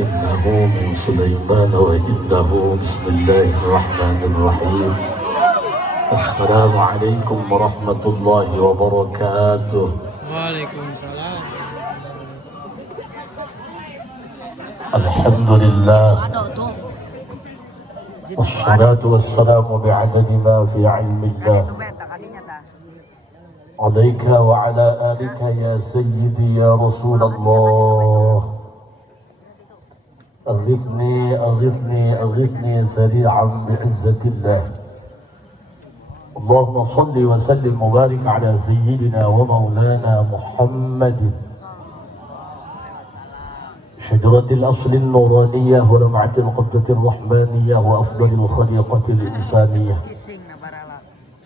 إنه من سليمان وإنه بسم الله الرحمن الرحيم. السلام عليكم ورحمة الله وبركاته. Waalaikumsalam. الحمد لله والصلاة والسلام بعدد ما في علم الله عليك وعلى آلك يا سيدي يا رسول الله. أغثني أغثني أغثني سريعا بعزة الله. اللهم صل وسلم وبارك على سيدنا ومولانا محمد شجرة الأصل النورانية ولمعة القبضة الرحمانية وأفضل الخليقة الإنسانية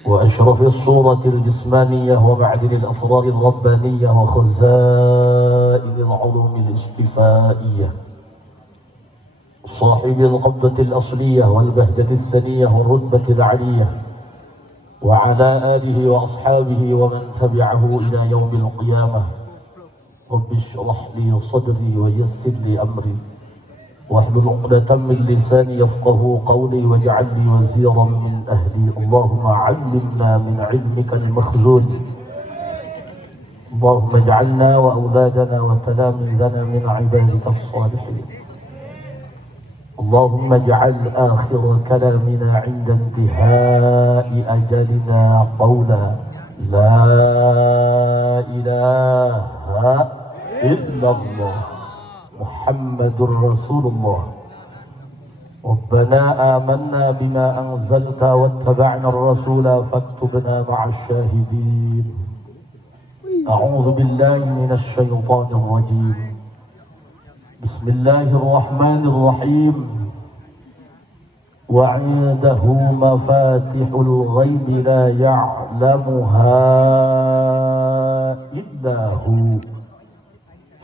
وأشرف الصورة الجسمانية ومعدن الأسرار الربانية وخزائن العلوم الاصطفائية صاحب القبضة الأصلية والبهجة السنية والرتبة العلية وعلى آله وأصحابه ومن تبعه إلى يوم القيامة. رب اشرح لي صدري ويسر لي أمري واحلل عقدة من لساني يفقه قولي واجعل لي وزيرا من أهلي. اللهم علمنا من علمك المخزون. اللهم اجعلنا وأولادنا وتلاميذنا من عبادك الصالحين. اللهم اجعل آخر كلامنا عند انتهاء أجلنا قولا لا إله إلا الله محمد رسول الله. ربنا آمنا بما أنزلت واتبعنا الرسول فاكتبنا مع الشاهدين. أعوذ بالله من الشيطان الرجيم. بسم الله الرحمن الرحيم. وعنده مفاتح الغيب لا يعلمها إلا هو.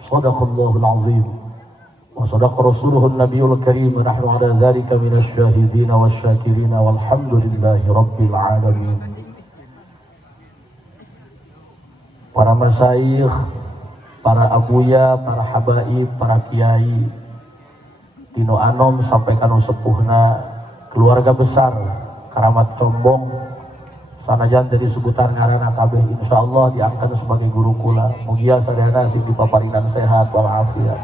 صدق الله العظيم وصدق رسوله النبي الكريم ونحن على ذلك من الشاهدين والشاكرين والحمد لله رب العالمين. Para masyayikh, para abuya, para habaib, para kiai, dino anom sampai kanu sepuhna, keluarga besar Karamat Combong, sanajan dari sebutan ngaranna kabeh insyaallah diangkat sebagai guru kula. Mugia sadayana sing dipaparinan sehat walafiat.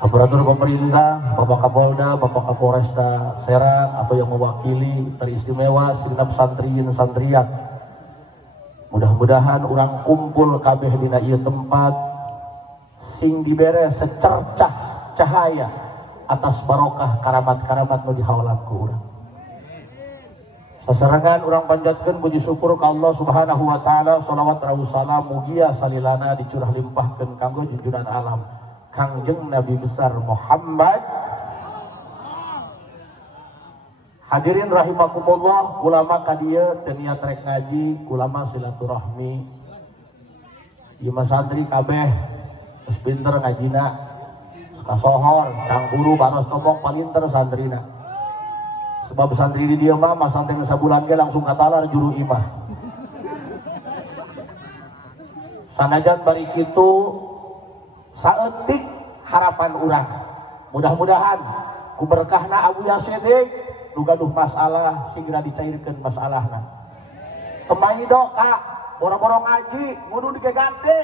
Aparatur pemerintah, Bapak Kapolda, Bapak Kapolresta Serang atau yang mewakili teristimewa segenap santriin santriat. Mudah-mudahan orang kumpul kabeh dina ieu tempat sing dibere secercah cahaya atas barokah karamat-karamat nu dihawalan ku urang. Sasarangan urang panjatkeun puji syukur ka Allah Subhanahu wa taala, shalawat rawuh salam mugia salilana dicurah limpahkeun kanggo junjungan alam Kangjeng Nabi besar Muhammad. Hadirin rahimakumullah, ulama kadieu teu niat rek ngaji, ulama silaturahmi. Ieu mah santri kabeh geus pinter ngajina. Kasohor, cang guru baros tomok palinter santrina. Sebab santri di dieu mah santri sabulan ge langsung katalar juru imah. Sanajan bari kitu saeutik harapan urang. Mudah-mudahan ku berkahna Abu Yasidik nu gaduh masalah segera dicairkeun masalahna. Kembali doa, boro-boro ngaji, kudu digegante.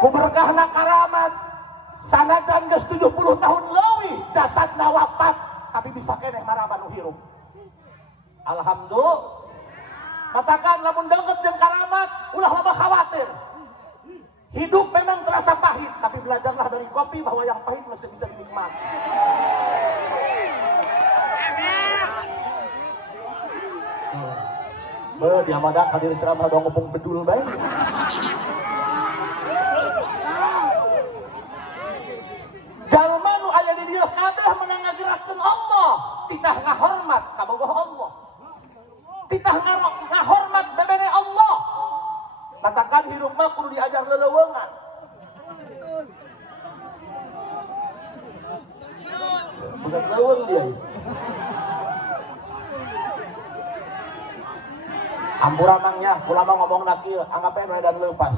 Ku berkahna karamat, sanajan geus 70 tahun leuwih jasadna wafat, tapi bisa keneh maraban nu hirup. Alhamdulillah. Katakan lamun deukeut jeung karamat, ulah loba khawatir. Hidup memang terasa pahit, tapi belajarlah dari kopi bahwa yang pahit masih bisa dinikmati. Dia madak hadir ceramah dong ngomong bedul bae. Jalma nu aya di dieu kabeh meunang ngagerakeun Allah, titah ngahormat ka bogoh Allah. Titah ngahormat bebene Allah. Katakan hirup mah kudu diajar leuleungan. Budak leuweung dia. Hampura mangnya, kula mah ngomong nakil, anggapnya nu dan leupas.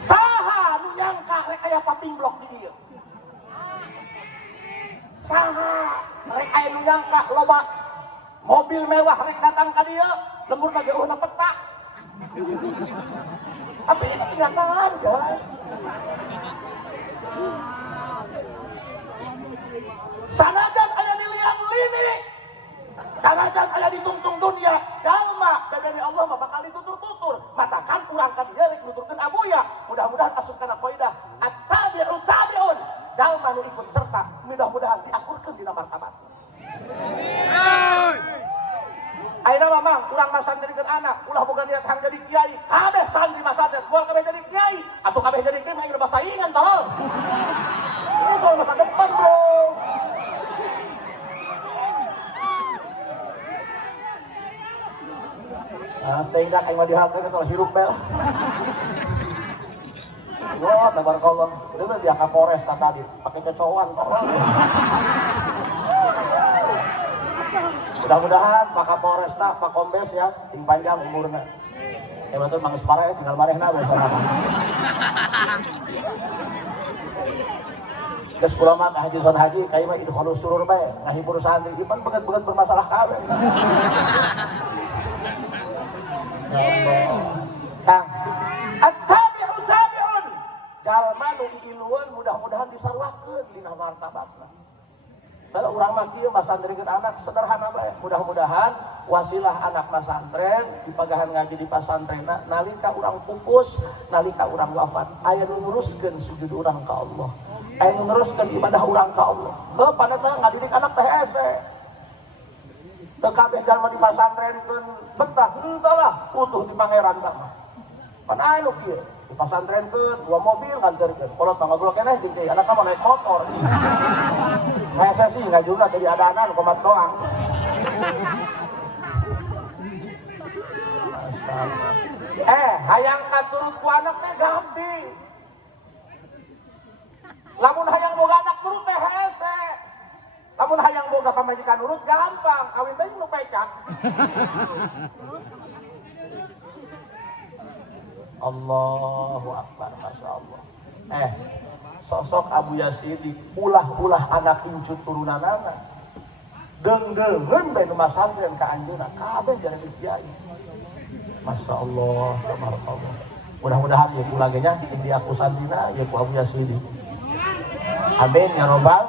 Saha nu nyangka rek aya patimblok di dieu. Saha rek aya nu nyangka loba mobil mewah rek datang ka dieu, lembur na geuhna peta. Tapi ini kenyataan, guys. Sanajan aya di liang lini, sanajan aya di tungtung dunia, jalma dan dari Allah mah bakal ditutur-tutur. Matakan urang ka dieu rek nuturkeun abuya. Mudah-mudahan asup kana qaidah at-tabi'u tabi'un. Jalma nu ikut serta mudah-mudahan diakurkeun dina martabat. Ayeuna mamang urang masantrekeun anak, ulah boga niat hang jadi kiai. Kabeh santri masantren, moal kabeh jadi kiai, atuh kabeh jadi kiai mah ieu saingan tolol. Ini soal masa depan, bro. Nah, setengah aing mah dihakeun soal hirup bel. Wah, tabarakallah. Udah dia Kapolres tadi, pakai kecoan kok. Mudah-mudahan Pak Kapolresta, Pak Kombes ya, sing panjang umurnya. Betul Mang Separa tinggal marehna we sana. Geus kula mah haji son haji kayak mah idkhalus surur bae, ngahibur santri ipan beget-beget bermasalah kabeh. Ya Allah. Kang, at-tabi'u tabi'un. Jalma nu iilueun mudah-mudahan disarwakeun dina martabatna. Kalau orang maki masantren anak sederhana bae. Mudah-mudahan wasilah anak masantren dipagahan ngaji di pasantrenna nalika urang pupus, nalika urang wafat aya nu nguruskeun sujud urang ka Allah. Aya nu nguruskeun ibadah urang ka Allah. Heuh pada teh ngadidik anak teh hese. Teu kabeh jalma di pasantrenkeun betah henteu lah utuh di pangeran tah. Pan anu kieu di pasantrenkeun dua mobil nganterkeun. Kolot mah ngagolo keneh jeung teh anakna mah naik motor. Hese sih nggak juga jadi adanan komat doang. Hayang katurut ku anak teh gamping. Lamun hayang boga anak nurut teh hese. Lamun hayang boga pamajikan nurut gampang. Kawin bae nu pecak. Allahu Akbar, Masya Allah. Sosok Abu Yazidi ulah-ulah anak incut turunanana deng-dengen bae nu masantren ka anjeunna kabeh jadi kiai. Masya Allah, tabarakallah. Mudah-mudahan ya kula ge nya sing diaku santrina ya ku Abu Yazidi. Amin ya robbal.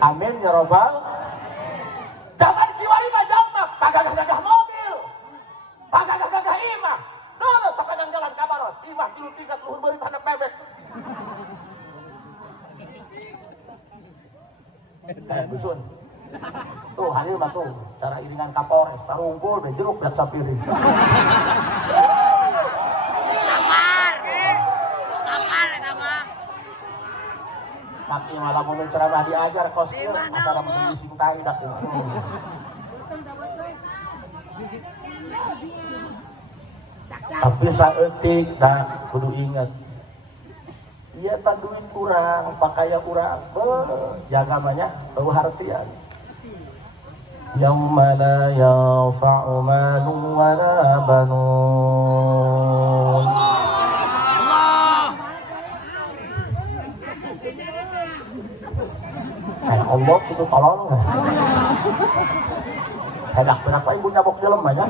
Amin ya robbal. Zaman kiwari mah jalma pagagah-gagah mobil. Pagagah-gagah imah. Dulu sakajang jalan kabaros, imah 3 luhur beurit handap bebek. Dusun. Tuh hadir mah tuh cara iringan Kapolres, tarungkul dan jeruk dan sapiring. Kamar mah. Tapi malah mau ceramah diajar kos ieu, asal mun sing tai dak. Tapi saeutik dah kudu ingat. Iya tak duit kurang, pakaian kurang, jaga banyak, perhatian. Yauma la yanfa'u malun wa la banun. Allah itu tolong. Hendak berapa ibu nyabok jelem aja.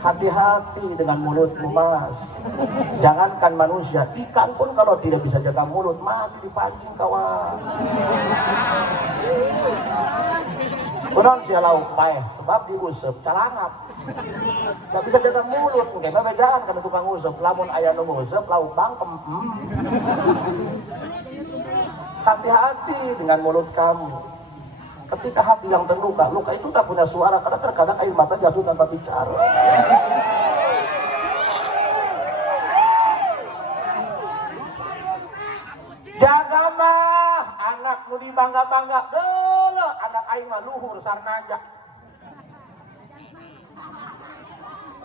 Hati-hati dengan mulutmu, Mas. Jangankan manusia, ikan pun kalau tidak bisa jaga mulut mati dipancing kawan. Kurang sia lauk paeh sebab diusep calangap. Gak bisa jaga mulut, mungkin bedaan karena tukang usep. Lamun aya nu ngusep lauk bangkem. Hati-hati dengan mulut kamu. Ketika hati yang terluka, luka itu tak punya suara karena terkadang air mata jatuh tanpa bicara. Jaga mah anakmu dibangga-bangga, dulu anak aing mah luhur sarnaja.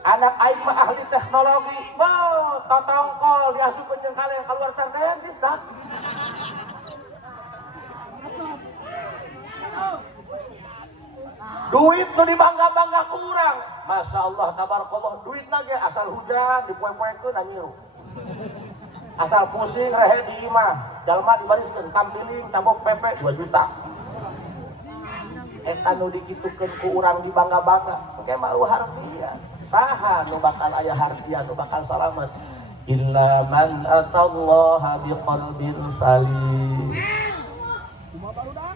Anak aing mah ahli teknologi, totongkol diasukeun jeung kaleng keluar santean geus dah. Duit nu dibangga-bangga kurang. Masya Allah, tabarakallah, duit lagi asal hujan dipoe-poekeun anjir. Asal pusing rehe di imah, jalma dibariskeun tampilin cabok pepe 2 juta. Eta nu dikitukeun ku urang dibangga-bangga, engke malu hartian. Saha nu bakal aya hartian, nu bakal salamet? Illa man atallaha biqalbin salim.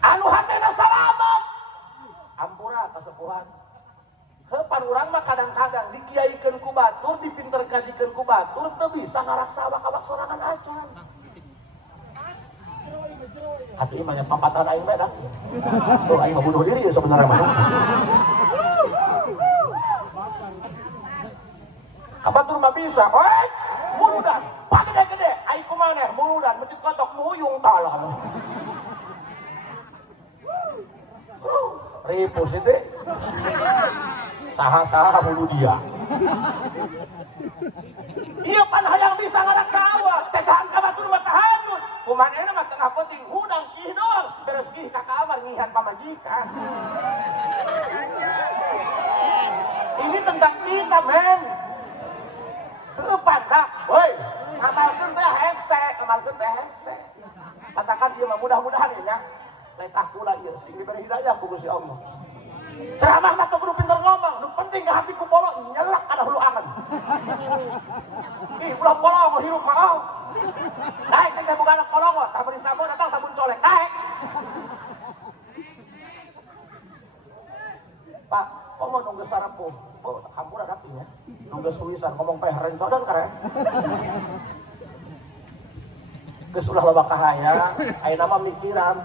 Anu hatena salamet. Ampura kasepuhan. Heupan urang mah kadang-kadang dikiaikeun ku batur, dipinter kajikeun ku batur, teu bisa ngaraksa awak-awak sorangan acan. Atuh ieu mah nya papatan aing bae dah. Tuh aing mah bunuh diri sebenarnya mah. Kabatur mah bisa, muludan, pagede-gede, aing kumaneh muludan, mencit kotok muyung talon. Ripus itu saha-saha hulu dia. Iya pan hayang bisa ngaraksa awak, cegahan kabatur mah tahanyut. Kumanehna mah tengah penting hudang kih doang, terus kih ka kamar ngihan pamajikan. Ini tentang kita, men. Heupan dah, woi, ngamalkeun teh hese, ngamalkeun teh hese. Katakan ieu mah mudah-mudahan ya. Letah pula ieu sing diberi hidayah ku Gusti Allah. Ceramah mah teu kudu pinter ngomong, nu penting ka hati ku polong nyelak kana hulu angan. Ih, ulah polong hirup mah. Daek teh boga anak polong mah, tah beri sabun datang sabun colek. Daek. Pak, komo nunggu sarapu. Oh, hampura dating ya. Nunggu suwisan ngomong peh rencodan kare. Geus ulah loba kahaya, ayeuna mah mikiran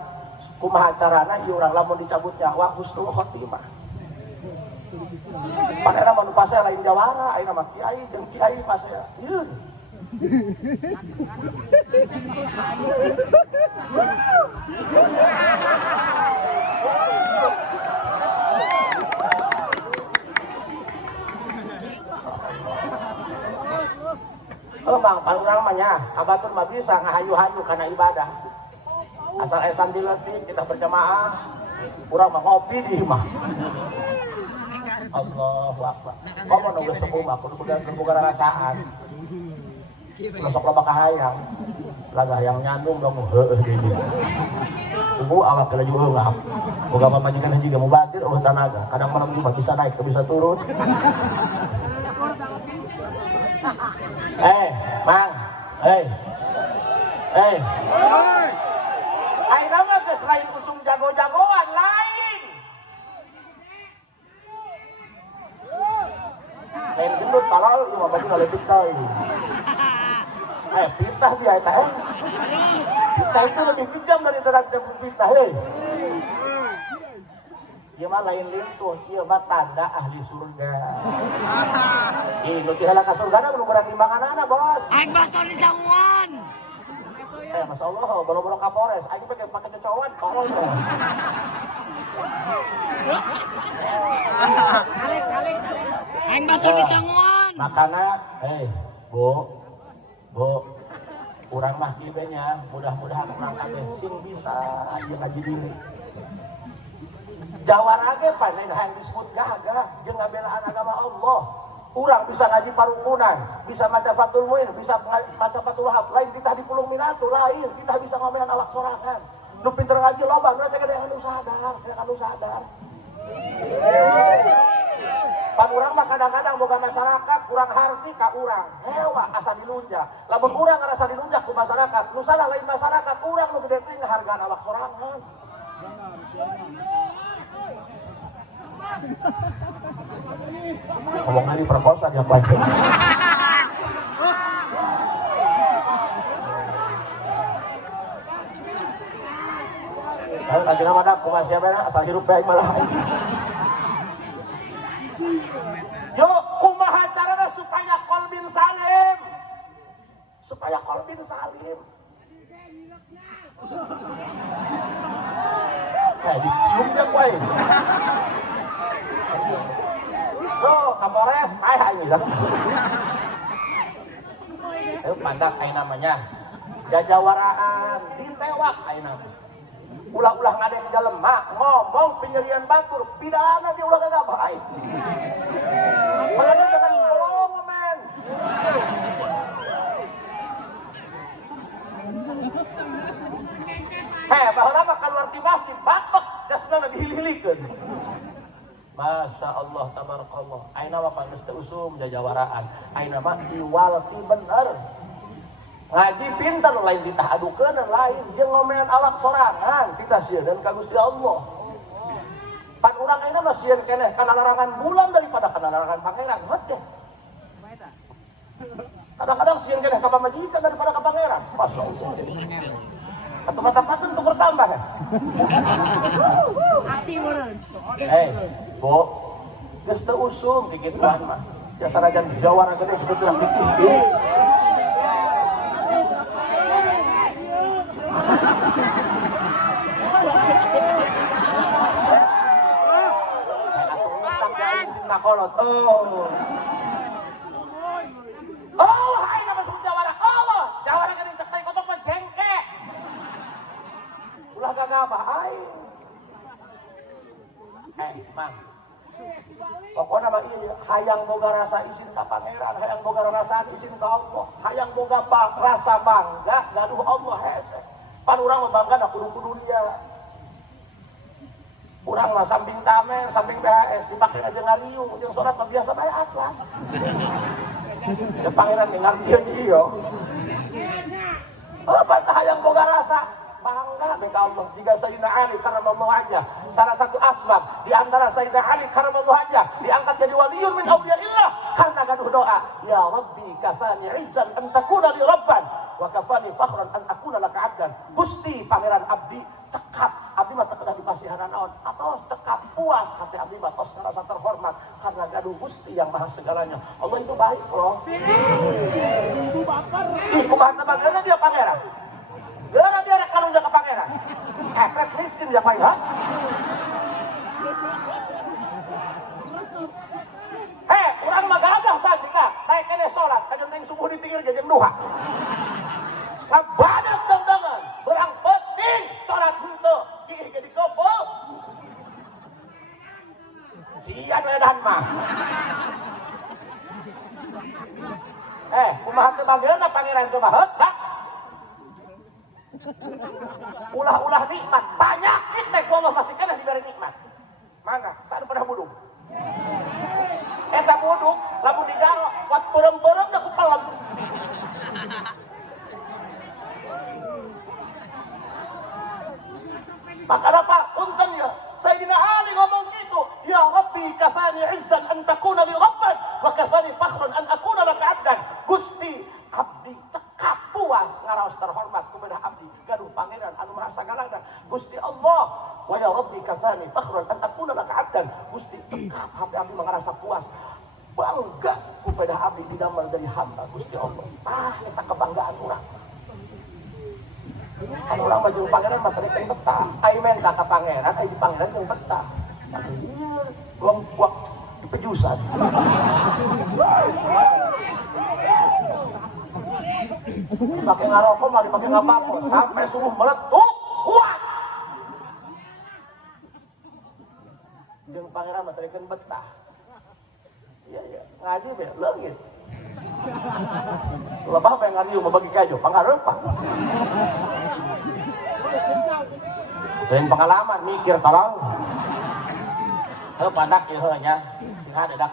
kumaha carana ieu urang lamun dicabut nyawa husnul khotimah. Panera mah nu pasea lain jawara, ayeuna mah kiai jeung kiai pasea. Ieu. Emang urang mah nya, abatur mah bisa ngahayu-hayu kana ibadah. Asal esan diletik kita berjamaah, urang mah ngopi di imah. Allahu Akbar. Komo nu geus sepuh mah kudu boga rasaan. Sok loba kahayang. Laga hayang nyandung dong heueuh deui dia. Kubu awak kala juga heungap. Boga pamajikan hiji ge mubadir tanaga. Kadang malam Jumat bisa naik, bisa turun. Mang. Ayeuna mah geus lain usung jago-jagoan lain. Lain gendut talal ieu mah baju leutik teh. Pitah dia eta Pitah itu lebih kejam dari terhadap pitah Ieu mah lain lintuh, ieu mah tanda ahli surga. Nu teh heula ka surgana kudu berat timbanganana, Bos. Aing baso di sanguan. Masya Allah, boro-boro Kapolres, aing pakai kecowan, tolol dong. Aing baso di sanguan. Makana, Bu, urang mah kieu nya, mudah-mudahan urang kabeh sing bisa ieu ngaji diri. Jawara ge panen hayang disebut gagah jeung ngabelaan agama Allah. Urang bisa ngaji parungkunan, bisa maca Fathul Muin, bisa maca Fathul Wahab, lain kita di Pulung Minatu, lain kita bisa ngomelan awak sorangan. Nu pinter ngaji loba, nu sagede anu sadar. Pan urang mah kadang-kadang boga masyarakat kurang harti ka urang, hewa asa dilunjak. Lamun urang ngarasa dilunjak ku masyarakat, nu salah lain masyarakat, urang nu gede teh ngahargaan awak sorangan. Ngomong tadi perkosa dia Pak. Kalau tadi nama dak kumaha siapa asal hirup bae malah. Yo, kumaha carana supaya qalbin salim? Supaya qalbin salim. Dicium dia poe. Tuh, Kapolres, ini kan. Itu pandak aing namanya. Jajawaraan ditewak aing nama. Ulah-ulah ngadek jelema ngomong penyerian batur pidana dia ulah kagak baik. Makanya jangan ngomong men. Baheula mah keluar ti masjid batok jasna dihilih-hilikeun. Masya Allah, tabarakallah. Aina mah geus teu usum jajawaraan. Aina mah iwalti bener. Ngaji pintar lain ditah adukeun lain jeung ngomean awak sorangan kita sieun ka Gusti Allah. Pan urang aina mah sieun keneh kana larangan bulan daripada kana larangan pangeran. Heuh. Kadang-kadang sieun keneh ka pamajikan daripada ka pangeran. Masya Allah. Atau mata-mata untuk bertambah ya? Bu, geus teu usum di gituan mah. Ya sanajan jawara gede kitu teh pikir. Oh, hai nama sebut jawara. Allah, jawara geuning cek teh kotok mah jengke. Ulah gagabah aing. Mang. Pokoknya mah ieu hayang boga rasa isin ka pangeran, hayang boga rasa isin ka Allah, hayang boga rasa bangga gaduh Allah hese. Pan urang mah bangga kudu dunia. Urang mah samping tamer, samping BHS dipake aja ngariung, jeung salat mah biasa bae atlas. Ya pangeran ngartieun ieu. Apa tah hayang boga rasa bangga beka Allah. Jika Sayyidina Ali karramallahu wajhah, salah satu asbab di antara Sayyidina Ali karramallahu wajhah diangkat jadi waliun min auliyaillah karena gaduh doa, ya Rabbi kafani izzan an takuna li rabban wa kafani fakhran an akuna laka abdan. Gusti pangeran abdi cekap abdi mah teu kedah dipasihanan naon atos cekap puas hati abdi mah tos ngarasa terhormat karena gaduh Gusti yang maha segalanya. Allah itu baik loh. Ibu bakar. Ih kumaha teh bagana dia pangeran. Geuna dia rek kalungja ka pangeran. Epet miskin dia paling ha. Urang mah gagah saeutik naik kene salat kajen teh subuh ditikir jeung duha. Ngabadak dang-dangan, berang penting salat henteu, diih ge dikeupeul. Sian wedan mah. Kumaha teu bageuna pangeran teh mah heuh. Ulah-ulah nikmat, banyak kita Allah masih kena diberi nikmat. Mana? Saat pernah buduk. Eta buduk, lamun digaro, buat berem-berem dah kupelem. Maka apa? Unten ya, Sayyidina Ali ngomong gitu. Ya Rabbi kafani izzan an takuna li rabban, wa kafani fakhrun an akuna laka abdan. Gusti, abdi cekap puas ngaraos terhormat kepada abdi gaduh pangeran anu maha sagalana Gusti Allah. Wa ya Rabbi kafani fakhran an akuna laka abdan. Gusti cekap hati abdi ngarasa puas bangga kepada abdi didamel dari hamba Gusti Allah. Eta kebanggaan urang. Anu urang mah jeung pangeran mah teh teh betah. Ai men ka pangeran, ai di pangeran jeung betah. Belum kuat dipejusan. Dipakai ngarokok mah dipakai ngapapun sampai subuh meletup kuat. Jeung pangeran mah teh betah. Iya ngaji be leungit. Lebah bae ngariung membagi kajo pangareupan. Lain pengalaman mikir tolong. Heuh pandak ieu heuh nya. Sing hadedak.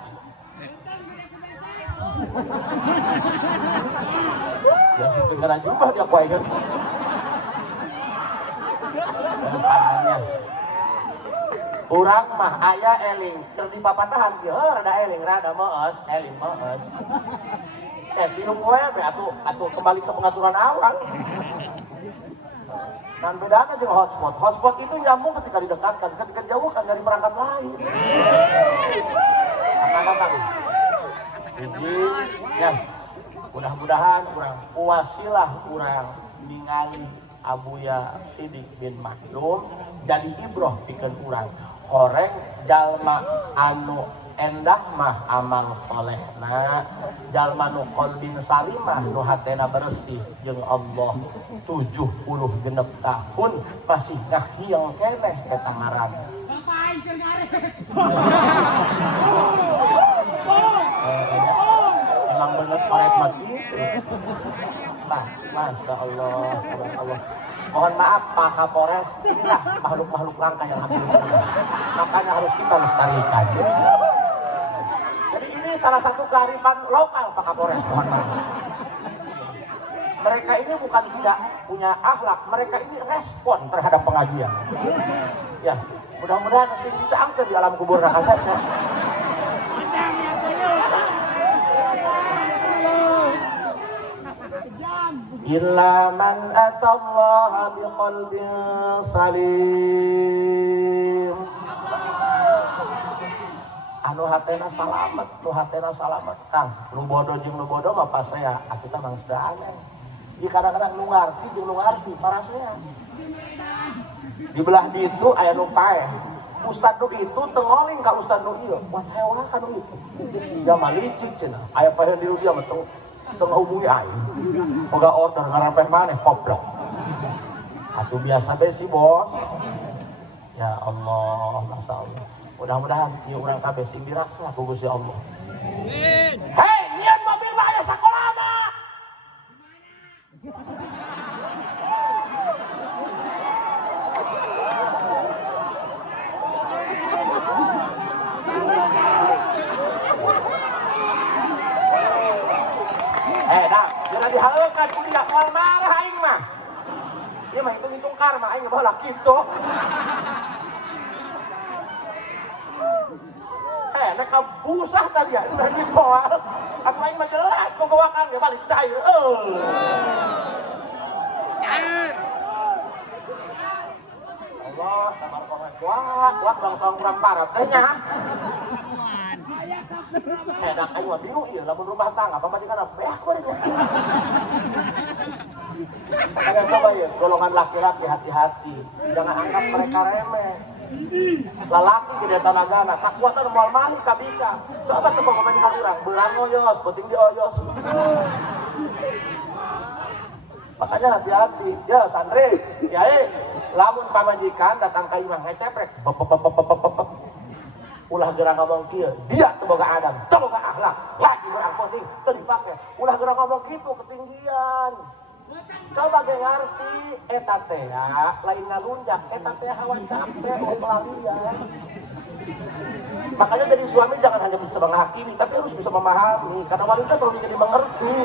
Ya si pengeran juga dia kuaikeun. Pandannya. Urang mah aya eling keur di papatahan kieu rada eling rada meus, eling meus. Dinu poe be atuh kembali ke pengaturan awal. Dan bedanya jeung hotspot. Hotspot itu nyambung ketika didekatkan, ketika jauh kan dari perangkat lain. Kata-kata. Jadi ya mudah-mudahan urang puasilah urang ningali Abuya Sidik bin Makdum jadi ibroh pikeun urang. Horeng jalma anu endah mah amal solehna jalma nu qalbin salimah nu hatena bersih jeung Allah 70 genep tahun masih ngahiang keneh eta ngaranna emang bener korek mah gitu. Nah, Masya Allah. Mohon maaf Pak Kapolres, inilah makhluk-makhluk langka yang hampir punah. Makanya harus kita lestarikan. Jadi ini salah satu kearifan lokal Pak Kapolres, mohon maaf. Mereka ini bukan tidak punya akhlak, mereka ini respon terhadap pengajian. Ya, mudah-mudahan masih bisa angker di alam kubur neraka saja. Illa man atallaha biqalbin salim. Anu hatena salamet Kang, nu bodoh jeung nu bodoh mah pas saya kita mah geus aneh. Ieu kadang-kadang nu ngarti jeung nu ngarti parasnya. Di belah ditu aya nu paeh. Ustad nu itu tengoling ka ustad nu ieu. Wah heula ka nu itu. Ya malicik cenah. Aya paeh di dia mah tengah hubungi aing. Boga order ngarepeh maneh goblok. Atuh biasa be si bos. Ya Allah, Masya Allah. Mudah-mudahan ieu urang kabeh sing diraksa ku Gusti Allah. Amin. Hei, nyeun mobil mah aya sakola mah. Dihaleukeun ku dia moal marah aing mah. Ieu mah hitung-hitung karma aing baheula kitu. Nek busah tadi ya, udah dipoal. Aku aing mah jelas pembawakan ya balik cair. Cair. Allah, kamar komen kuat bangsa urang parat teh nya. Enak aing mah bingung ieu lamun rumah tangga pamajikanna beak beureung. Makanya coba ya golongan laki-laki hati-hati, jangan anggap mereka remeh. Lalaki gede tanagana, kakuatan moal mani kabika. Coba tuh pamajikan urang, beurang oyos, penting diojos. Makanya hati-hati, ya santri, kiai, lamun pamajikan datang ka imah ngeceprek, ulah gerang ngomong kieu, dia teu boga adab, teu boga akhlak, lagi berang penting teu dipake. Ulah gerang ngomong kitu ketinggian. Coba ge ngarti eta teh lain ngarunjak, eta teh hawa capek mau pelalian. Makanya jadi suami jangan hanya bisa menghakimi, tapi harus bisa memahami, karena wanita selalu jadi mengerti.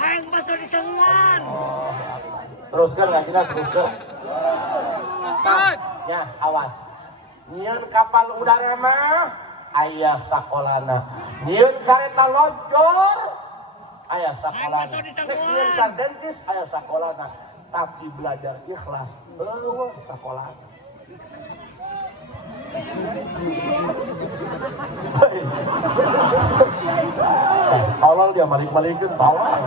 Aing basa di sanguan. Teruskan nggak kita teruskan. Ya, awas. Nyieun kapal udara mah aya sakolana. Nyieun kareta lojor aya sakolana. Nyieun sardentis aya sakolana. Tapi belajar ikhlas eueuh sakolana. Awal dia malik-malikeun bawah.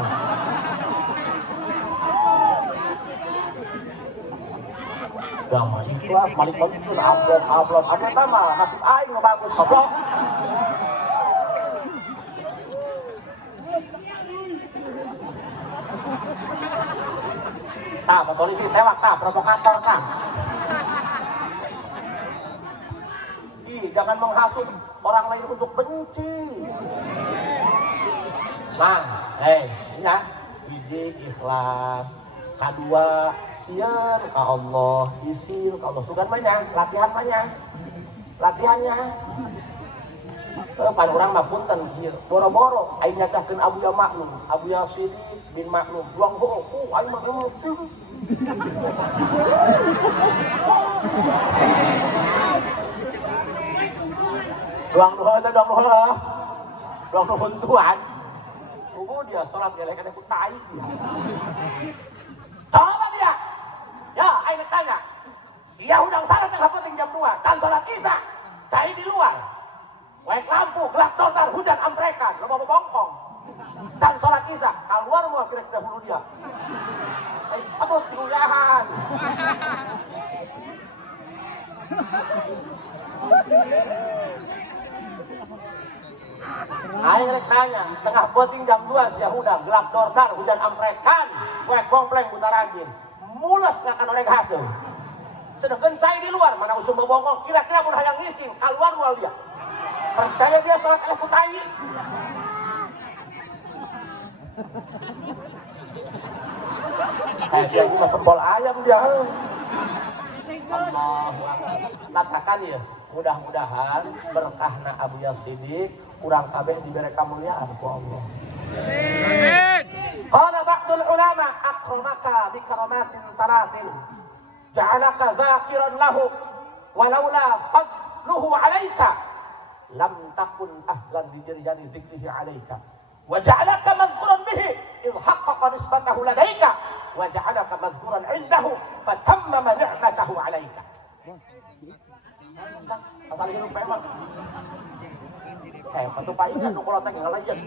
Gama ikhlas, malik-malik itu upload mah nasib aing bagus goblok. Tah, polisi tewak tah, provokator tah. Jangan menghasut orang lain untuk benci. Nah, ini ya, hiji ikhlas, kedua sieun ka Allah, isin ka Allah. Sugan mah latihannya. Pan urang mah punten kieu. Boro-boro aing nyacahkeun Abuya Maklum, Abuya Sidik bin Maklum. Duang ho, aing mah Duang nuhun Tuhan. Dia sholat gelek ku tai dia. Coba dia. Ya, aing tanya. Sia udang salat tengah penting jam 2, can sholat Isya. Cai di luar. Waek lampu, gelap total, hujan amprekan, loba bongkong. Can sholat Isya, keluar mau kira-kira dulu dia. Aduh, tiuyahan. Aing rek nanya, tengah penting jam 2 sia hudan, gelap dordar, hujan amprekan, kuek kompleng buta ragin. Mules ngakan orek hasil. Sedangkan cai di luar, mana usum bobongong, kira-kira pun hayang ngisim, keluar luar dia. Percaya dia sholat eleh kutai. Dia ini mah sempol ayam dia. Allah, katakan ya, mudah-mudahan berkahna Abu Yasidik kurang kabeh diberi kemuliaan ku Allah. Amin. Qala ba'dul ulama akramaka bi karamatin thalathin ja'alaka dzakiran lahu walaula fadluhu 'alaika lam takun ahlan li jarjani dzikrihi 'alaika wa ja'alaka madhkuran bihi idh haqqaqa nisbatahu ladaika wa ja'alaka madhkuran 'indahu fatammama ni'matahu 'alaika. Asal hidup memang patu paingan nu kalau teh ngalayan.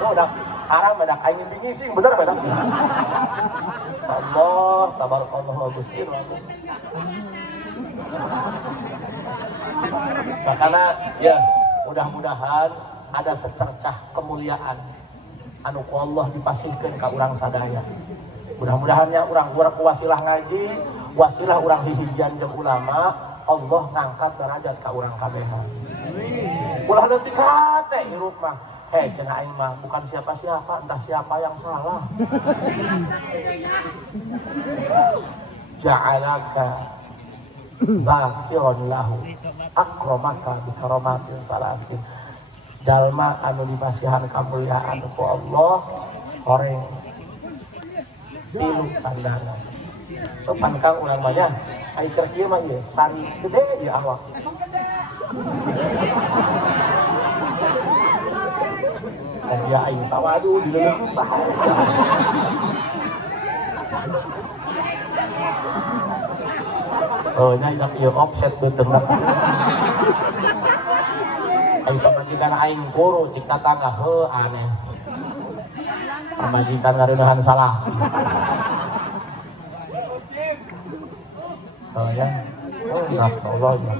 Tuh udah haram badak aing bingising bener badak. Allah tabarakallah Gusti Allah. Makanya ya mudah-mudahan ada secercah kemuliaan anu ku Allah dipasihkeun ka urang sadaya. Mudah-mudahannya urang wasilah ngaji, wasilah urang hijian jeung ulama, Allah ngangkat derajat ka urang kabehan. Ulah leutik hate hirup mah. Cenah aing mah bukan siapa-siapa, entah siapa yang salah. Ja'alaka zakiron lahu akramaka bi karamatin talatin. Dalma anu dipasihan kamuliaan ku Allah horeng tilu tandana. Sopan kang urang banyak ai keur kieu mah ieu sari gede di awak. Ya aing tawadu di leuleum bahaya. Oh nya idak ieu offset beuteung da. Aing pamajikan aing guru cik tatangga heuh aneh. Pamajikan ngareunahan salah. Oh ya. Allah ya.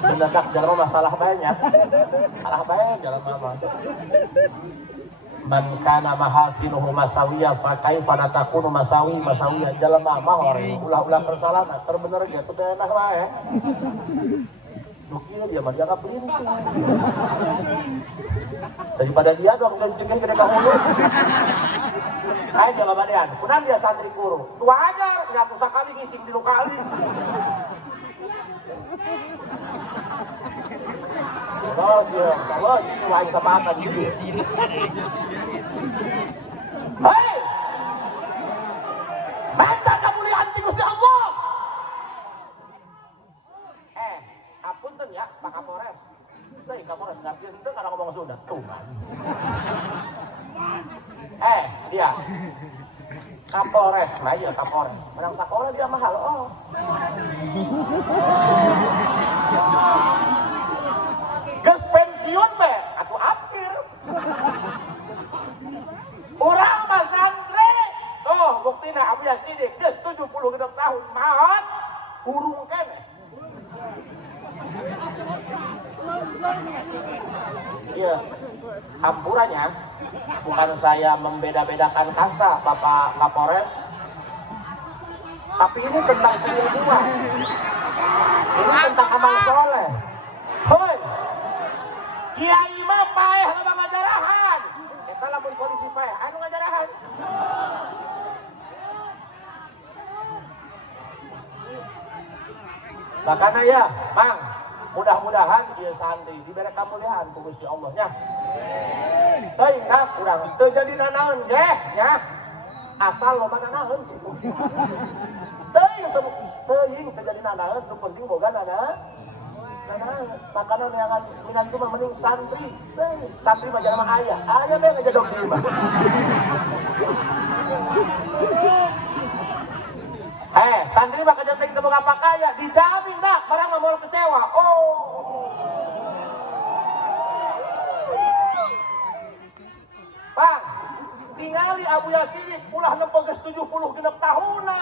Benedak dalam masalah banyak. Salah banyak dalam mama. Man kana mahasinuhu masawiyah fa kaifa takunu masawiyah dalam mama hore ulah-ulah kesalahan terbener dia teu enak wae. Dukieu dia mah jaga pelinting. Daripada dia dong cekin gede ka hulu. Ayo jawabannya, kunaon dia santri guru. Tua aja, enggak usah kali ngising di kali. Oh dia, salah ini lain sama akan gitu. Hei, minta kemuliaan di Gusti Allah. Apunten ya, Pak Kapolres. Teuing Kapolres ngarti henteu kana ngomong Sunda tuh kan. Dia Kapolres, mah ya Kapolres. Menang sakola dia mahal. Oh. Geus pensiun be, atuh akhir. Urang mah santri. Tuh, buktina Abu Yasidik geus 76 tahun maot urung keneh. Iya, hampurannya bukan saya membeda-bedakan kasta Bapak Kapolres, tapi ini tentang keilmuan, ini tentang amal soleh. Hoi, kiai mah paeh loba ngajarahan, eta lamun polisi paeh anu ngajarahan. Makanya ya, Bang, mudah-mudahan ieu santri diberi kemuliaan ku Gusti Allah nya. Teuing dak urang teu jadi nanaon ge nya. Asal loba nanaon. Teuing teu jadi nanaon, nu penting boga nanaon. Makanya mingan itu mending santri. Santri mah jangan aya. Aya mah ngejadok di imah. Santri mah kejenting teu boga pakaya, dijamin dah barang mah moal kecewa. Oh. Bang, tingali Abu Yasidik ulah nepo geus 76 tahunna.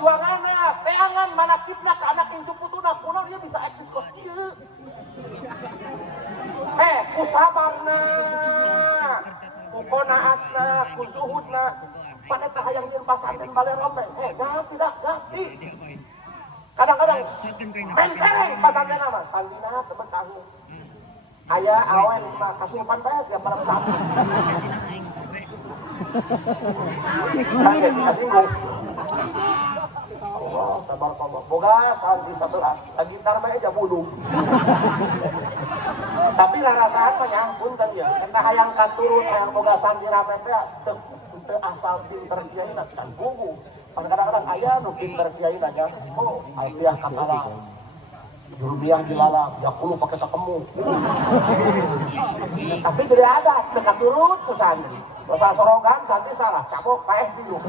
perjuangannya, teangan manakibna ke anak incu putuna, kunaon dia bisa eksis kos ieu. Ku sabarna, ku qanaatna, ku zuhudna, pada hayang nyieun pasantren balerom teh. Ganti dah, ganti. Kadang-kadang mentereng pasantren mah, sandina teu betah. Aya awen mah kasupan teh tiap malam Sabtu. Kaget kasinggung. Allah, tabarakallah. Boga santi 11, lagi ntar mah aja budung. Tapi rarasaan mah ya, punten ya. Entah hayang katurun, hayang boga santi rame teh teu asal pinter kiaina can bugu. Kadang-kadang aya nu pinter kiaina nya, oh, alfiah kakala. Rupiah dilalap, ya kulu pakai takemu. Tapi tidak ada, dekat turun ke santri. Dosa sorogan, santri salah, cabok, paeh dulu.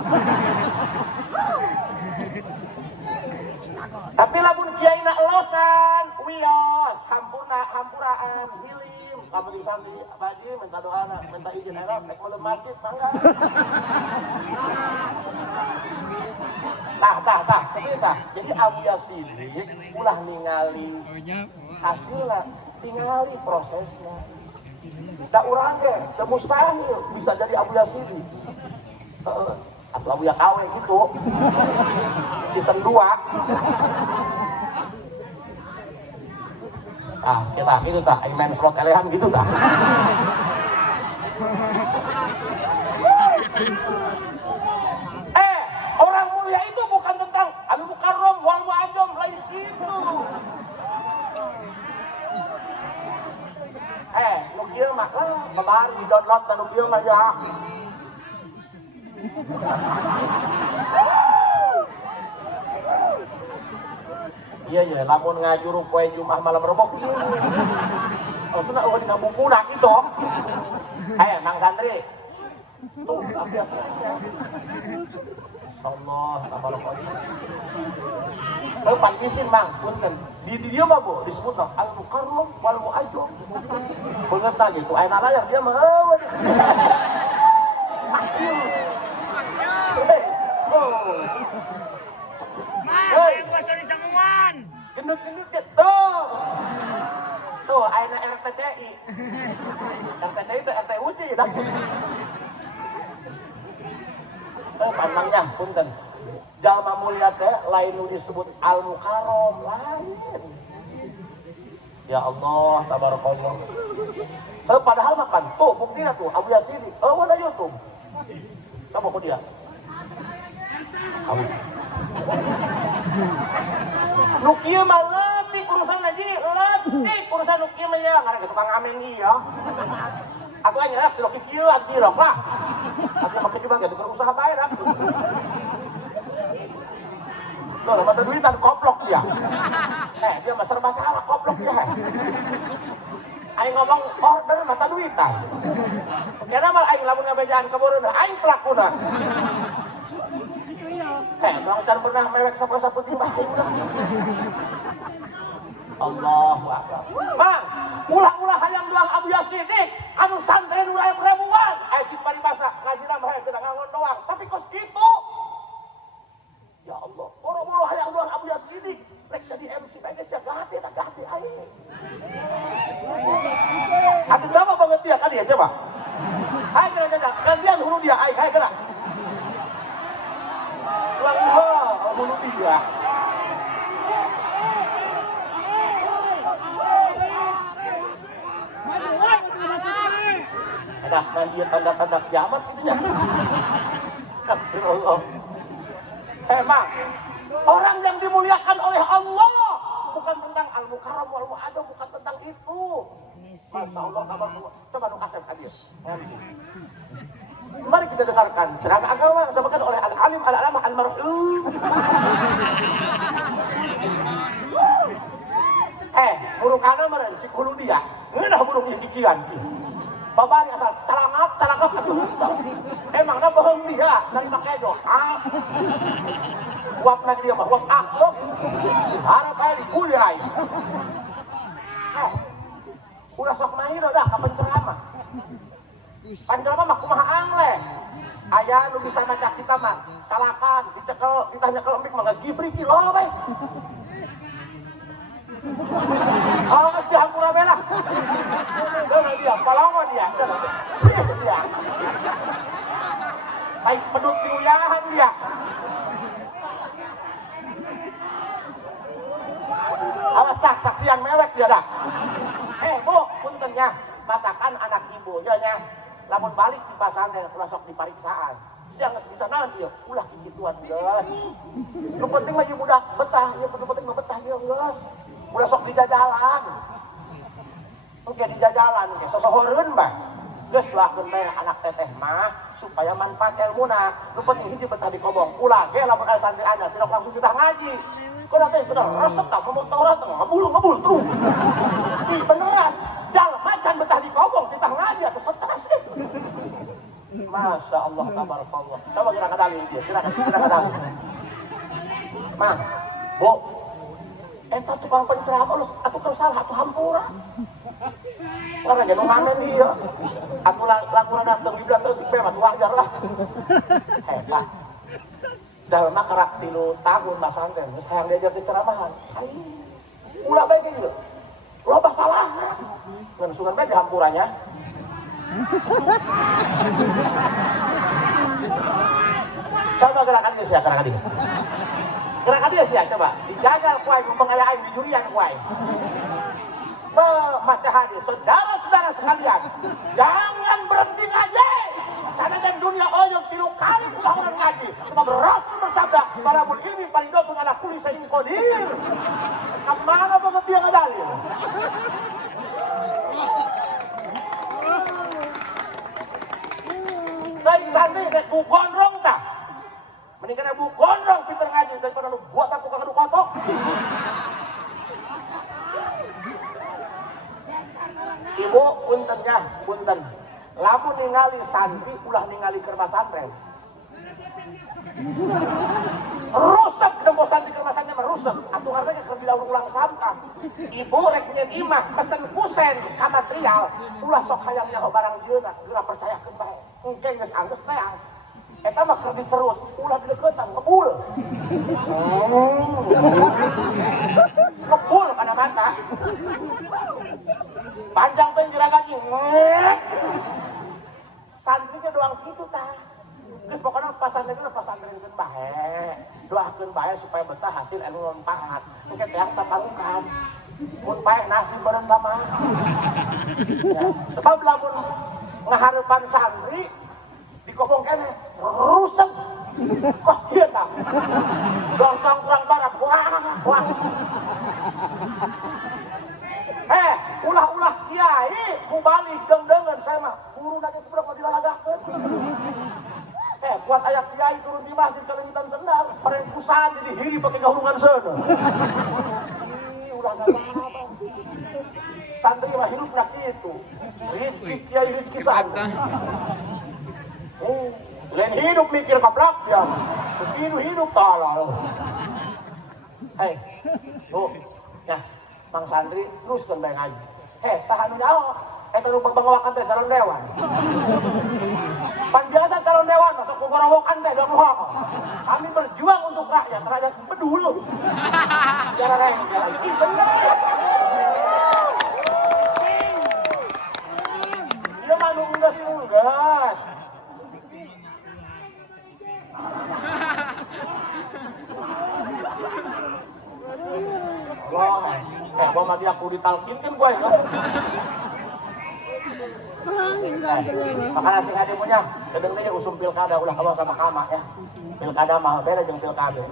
Tapi lamun kiai na elosan, wios, hampuraan, hilim. Kamu di santri, baji, minta doa, minta izin, mek mulem masjid, mangga. Jadi Abu Yazid ulah ningali hasilnya, ningali prosesnya. Da urang ge semustahil bisa jadi Abu Yazid. Atau Abu Yakawe gitu. Season 2. Kita gitu tah, main slot kelehan gitu tah. Orang mulia itu bukan tentang al-mukarram wal mu'azzam, lain itu. Nu kieu mah kemarin di download nu kieu mah ya. Iya ya, lamun ngajuru poe Jumat malam Rebo kieu. Maksudna eueuh dina bukuna kitu. Nang santri. Tuh, biasanya. Allah, tabarakallah. Pantisin mang, punten. Di dia mah Bu disebut al-mukarram wal mu'azzam. Beungeut na gitu, aya layar dia mah eueuh. Yang pasal di Sanguan. Gendut-gendut gitu. Tuh, aya RTCI. RTCI itu RTUC dah. Pandangnya punten. Jalma mulia teh lain nu disebut al-mukarram, lain. Ya Allah, tabarakallah. Padahal makan tuh buktinya tuh Abu Yazid. Ada YouTube. Kamu kok dia? Kamu. Nu kieu mah leutik urusan lagi, leutik urusan nu kieu mah ya, ngarek tukang amen ya. Aku aja lah, kilo kieu anti lah. Aku make juga gitu berusaha bae dah. Loh, mata duitan koplok dia. Dia mah serba salah koplok dia. Aing ngomong order mata duitan. Kena mah aing lamun ngabejaan kaboreuna, aing pelakuna. Bang can pernah mewek sapu-sapu timbah. Allahu Akbar. Bang, ulah-ulah hayang doang Abu Yazid, anu santri nu ribuan. Cik paribasa ngaji mah hayang teu ngangon doang, tapi kos kitu. Ya Allah, boro-boro hayang doang Abu Yazid, rek jadi MC bae sia gati tak gati aing. Atuh coba banget dia kan dia coba. Hai kena gantian hulu dia, hai kena. Wah, hulu dia. Ada dia tanda-tanda kiamat gitu ya. Astagfirullah. Emang orang yang dimuliakan oleh Allah bukan tentang al-mukarram wal mu'azzam, bukan tentang itu. Masya Allah, coba dong asep hadir. Mari kita dengarkan ceramah agama yang disampaikan oleh al-alim al-alamah al-marhum. Burung kana meureun cik hulu dia. Ngeunah burung ieu kikian. Babari asal calangap atuh. Emangna beheung dia dari make doa. Uapna dia mah uap akhlak. Harap aya dikuliah. Ulah sok main dah ka penceramah. Penceramah mah kumaha angleh. Aya nu bisa ngajak kita mah, salakan, dicekel, ditanya ke embik mah gibri kilo we. Kalau geus dihampura belah. Deuleuh dia, palongo dia. Dia. Baik pedut diuyahan dia. Awas tak saksian mewek dia dah. Bu, puntennya, matakan anak ibunya nya. Lamun balik di pasantren ulah sok dipariksaan. Siang geus bisa naon ieu? Ulah kigituan geus. Nu penting mah ieu budak betah, ieu nu penting mah betah ieu geus. Ulah sok dijajalan. Oke dijajalan ge sosohoreun mah. Geus lakeun bae anak teteh mah supaya manfaat ilmuna. Nu penting hiji betah di kobong. Ulah ge lamun ka santri ada tidak langsung kita ngaji. Kau teh kita resep tak mau Taurat ngebul terus. Ih beneran. Jalma can betah di kobong kita ngaji atuh stres sih. Masya Allah tabarakallah. Coba kita dalil dia, kita dalil. Mah, Bu, eta tukang penceramah lu atuh tersalah atuh hampura. Karena jadi ngamen dia. Atuh lakuran datang di belakang di bawah wajar lah. Hebat. Jalma kerak 3 tahun masantren, geus hayang diajar teh ceramahan. Ulah bae gitu. Loba salah. Ngan sungan bae dihampurannya. Coba gerakan dia sia, gerakan dia. Gerakan dia sia coba. Dijagal ku aing mumpung aya aing di jurian ku aing. Maca hadis, saudara-saudara sekalian, jangan berhenti ngaji. Sanajan dunia oyong 3 kali ulah orang ngaji. Sebab Rasul bersabda, talabul ilmi fardhatun ala kulli syai'in qadir. Kemana banget dia ngadalil? Kain santri dek bu gondrong tah. Mendingan bu gondrong pinter ngaji daripada lu buat aku kagak kotok. Ibu puntennya, punten. Lamun ningali santri ulah ningali keur pasantren. Rusak dembo santri keur pasantren merusak. Atuh hartanya keur diulang sampah. Ibu rek nyen imah pesen kusen ka material, ulah sok hayang nyaho barang jeuna, geura percayakeun bae. Engke geus anggeus teang. Eta mah keur diserut, ulah dileuketan ngebul. Ngebul kana mata. Panjang teh jiragan santrinya doang gitu tah. Geus pokona pasantrenkeun bae. Doakeun bae supaya betah hasil ilmu manfaat. Engke teang taparukan. Mun bae nasib bareng mah. Ya, sebab lamun ngahareupan santri dikobong kene rusak kos kieu tah. Dongsang kurang barat wah. Ulah kiai kubalik deng-dengan saya mah guru nage kubudak dilalagakeun. Buat ayat kiai turun di masjid kalengitan sendal, parengkusan jadi hiri pakai gahungan seuneu. Ulah apa. Santri mah hidupna kitu. Rezeki kiai rezeki santri. Lain hidup mikir kaplak ya. Begitu hidup talal. Bu, ya, Mang Santri teruskeun bae ngaji. Saha nu nyaho? Eta nu pangbawakan teh calon dewan. Pan biasa calon dewan masuk gorowokan teh dong hoak. Kami berjuang untuk rakyat pedul. Cara lain. Ih bener. Dia mah nu unggas. Gua mah dia aku ditalkinkan gue ya. Makanya sing hadi punya, kedeng dia usum pilkada ulah kalau sama kama ya. Pilkada mah beda jeung pilkada.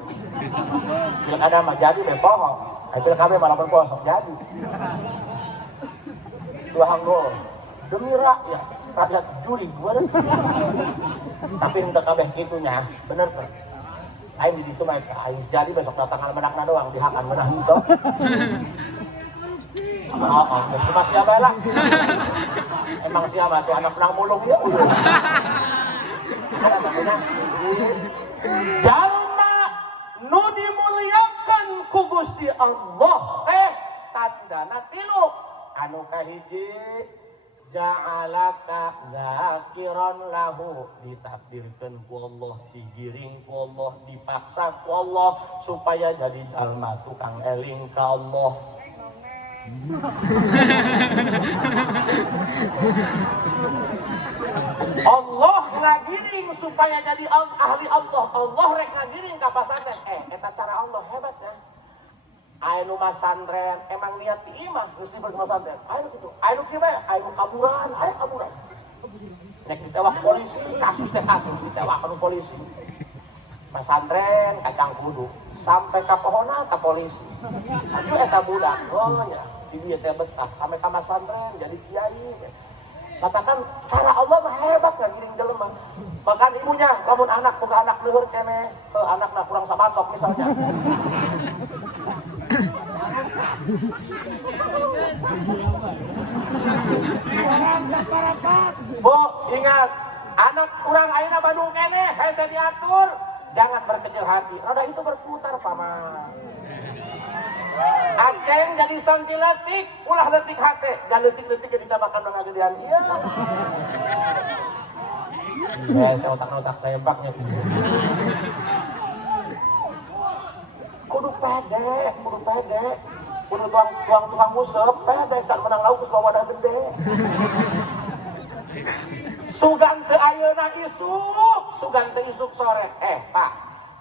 Pilkada mah jadi be poho. Pilkada malah berkosong jadi. Dua hanggol demi rakyat, rakyat juri gue. Tapi untuk kabeh kitunya, bener tuh. Aing di ditu mah aing jadi besok datang almanakna doang dihakan menah henteu. Geus kumaha sia bae lah. Emang sia mah teh anak penang mulung dia. Jalma nu dimulyakan ku Gusti Allah teh tandana 3. Anu kahiji ja'alaka dzakiran lahu, ditakdirkeun ku Allah, digiring ku Allah, dipaksa ku Allah supaya jadi jalma tukang eling ka Allah. Allah ngagiring supaya jadi ahli Allah. Allah rek ngagiring ka pasantren. Eta cara Allah hebat ya. Anu masantren emang niat di imah terus di masantren. Anu gitu. Anu kieu bae, anu kaburan, anu kaburan. Nek ditewak polisi, kasus teh kasus ditewak anu polisi. Masantren kacang kudu sampai ka pohona ka polisi. Aduh eta budak. Oh nya, di dieu teh betah sampai ka masantren jadi kiai. Katakan cara Allah mah hebat ngagiring jelema. Bahkan ibunya lamun anak boga anak leuheur keneh, anakna kurang sabatok misalnya. Bu, ingat, anak kurang ayeuna Bandung keneh hese diatur, jangan berkecil hati. Roda itu berputar, Paman. Aceng jadi santi letik, ulah letik hati, dan letik-letik jadi cabakan dengan gedean. Iya. Saya otak-otak saya baknya. Kudu pede, kudu tuang musep, pede, kan menang lauk ke wadah gede. Sugan teu ayeuna isuk, sugan teu isuk sore. Pak,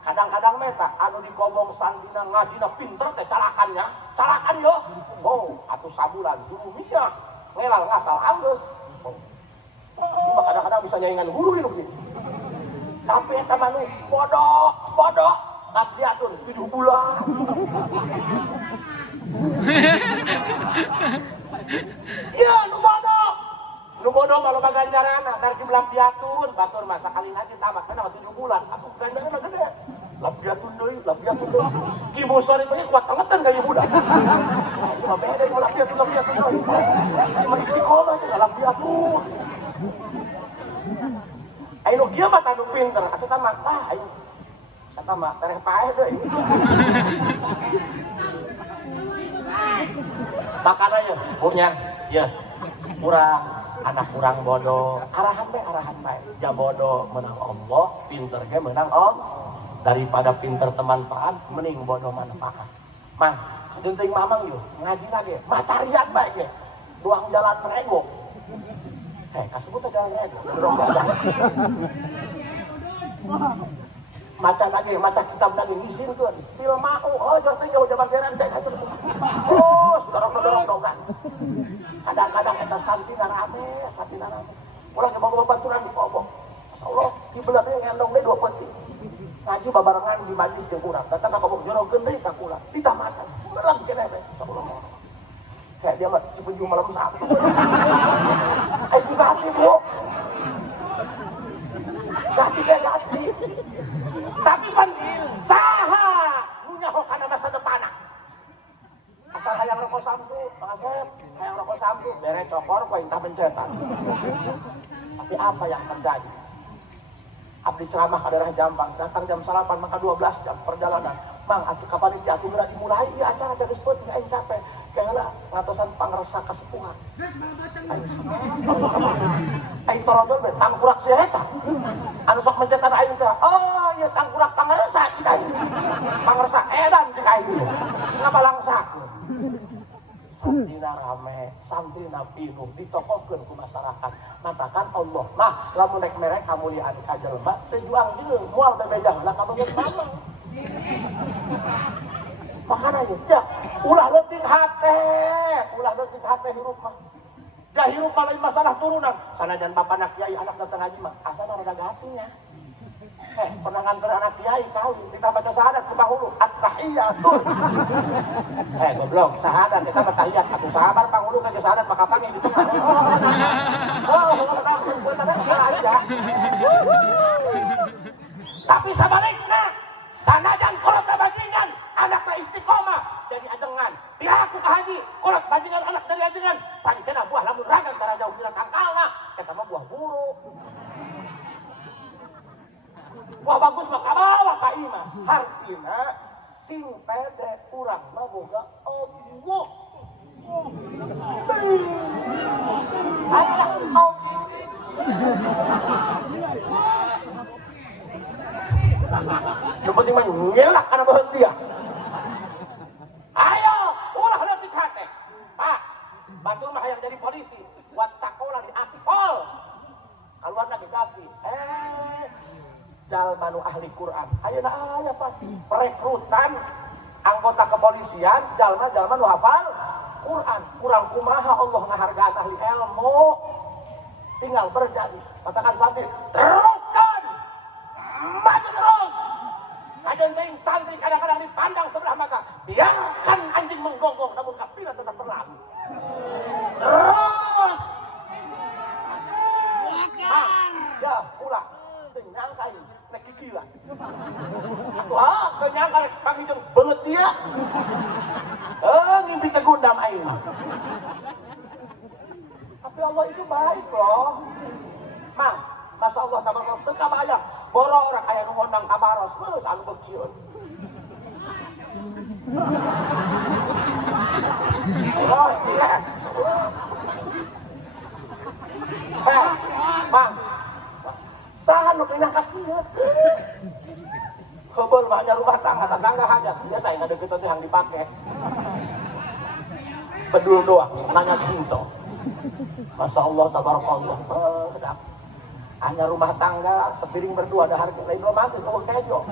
kadang-kadang meta anu dikobong sandina ngajina pinter teh calakannya, calakan yo. Oh, atuh sabulan dulu minyak, ngelal ngasal anggeus. Oh, kadang-kadang bisa nyaingan guru hidup ini. Tapi eta mah nu bodoh, ngabdiatur 7 bulan. Iya, nu bodoh malu baganjarana dari jumlah biatun batur masa kali lagi tamat kana 7 bulan. Aku ganjarana gede. Labiatun deui. Ki musor itu kuat bangetan gaya budak. Nah, itu mah beda kalau labiatun deui. Cuma istiqomah itu labiatun. Ayo kieu mah tanu pinter, atuh tah mah ayo. Kata mah tereh paeh deui. Makananya punya ya kurang anak kurang bodoh arahan bae ja bodoh menang Allah pinter ge menang Allah daripada pinter teman paan mending bodoh manfaat mah geunteng mamang yeuh ngajina ge macarian bae ge buang jalan rego kasebut jalan rego maca lagi, maca kitab lagi, ngisin tuh film mau, jor teh jauh jaman beran teh terus dorong-dorongan kadang-kadang eta santina rame ulah ge boga baturan di kobong masyaallah di belah teh ngendong deui 2 peti ngaji babarengan di majlis jeung urang datang ka kobong jorogkeun deui ka kula tita maca belang keneh teh masyaallah kayak dia mah cipeju malam Sabtu ayo ganti bu ganti tapi pan saha punya hokana masa depan asal hayang rokok Samsu Asep hayang rokok Samsu bere cokor kok intah pencetan tapi apa yang terjadi abdi ceramah ka daerah Jampang datang jam 8 maka 12 jam perjalanan mang atuh kapan iki atuh geura dimulai ieu acara geus poe aing capek kaela ngatosan pangresa kasepuhan aing torodol be tangkurak si eta anu sok mencetan aing teh oh ieu tangkurak pangresa cik aing pangresa edan cik aing ngabalangsakeun santrina rame santrina pinuh ditokohkeun ku masyarakat matakan Allah mah lamun rek merek kamuliaan ka jelema teu juang dieu moal bebedah lah ka beungeut mamang makanya ya ulah leutik hate hirup mah da hirup mah lain masalah turunan sanajan bapana kiai anak datang haji mah asana rada gatinya pernah nganter anak kiai kawin kita baca syahadat ke bahulu at-tahiyatul goblok syahadat kita bertahiyat aku sahabat panghulu ke syahadat maka panggil di tengah tapi sebaliknya sanajan kolot bajingan anaknya istiqomah jadi ajengan piraku ke haji kolot bajingan anak dari ajengan pancena buah lamun ragan tara jauh dina tangkalna eta mah buah buruk buah bagus mah kabawa ka imah hartina sing pede urang mah boga Allah jalma nu ahli Quran. Ayeuna aya Pak perekrutan anggota kepolisian jalma-jalma nu hafal Quran. Kurang kumaha Allah ngahargaan ahli ilmu. Tinggal berjadi. Katakan santri, teruskan. Maju terus. Kajenteng santri kadang-kadang dipandang sebelah mata. Biarkan anjing menggonggong namun kapira tetap berlalu. Terus. Ya, pulang. Tenyang kain, nek gila. Wah, tenyang karek panggijeng belet dia. Ngimpi tegundam aing. Tapi Allah itu baik loh. Mang, Masya Allah, tabarakallah, teu kabayang. Boro orang aya nu ngondang kabaros, geus anu beukieun. Oh, iya. Mang. Saha nu pindah ka kieu? Heubeul mah nya rumah tangga hajat. Biasa yang deukeut teh yang dipake. Bedul doang, nanya cinta. Masya Allah, tabarakallah. Hanya rumah tangga, sepiring berdua, ada harga lain romantis, ngomong kejo.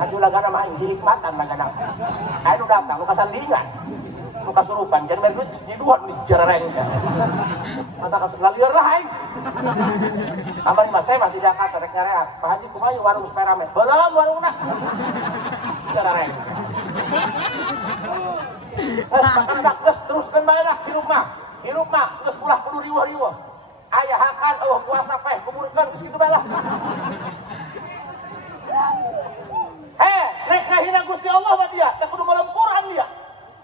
Aduh lagana main hikmatan lagana. Ayo datang, lu kasandingan. Lu kasurupan, jangan main duit sejiduan nih, jarang kan. Mata kaselalir lah, aing. Kamari mas saya mah di Jakarta, rek nyareat. Pak Haji kumayu warung seperames. Belum warung nak. Jarang. Makan dak, teruskan mainah, hirup mah, pulah kudu riwah-riwah. Ayah akan, puasa peh, kuburkan, segitu belah. Rek ngahina Gusti Allah mah dia, tak kudu malam Quran dia.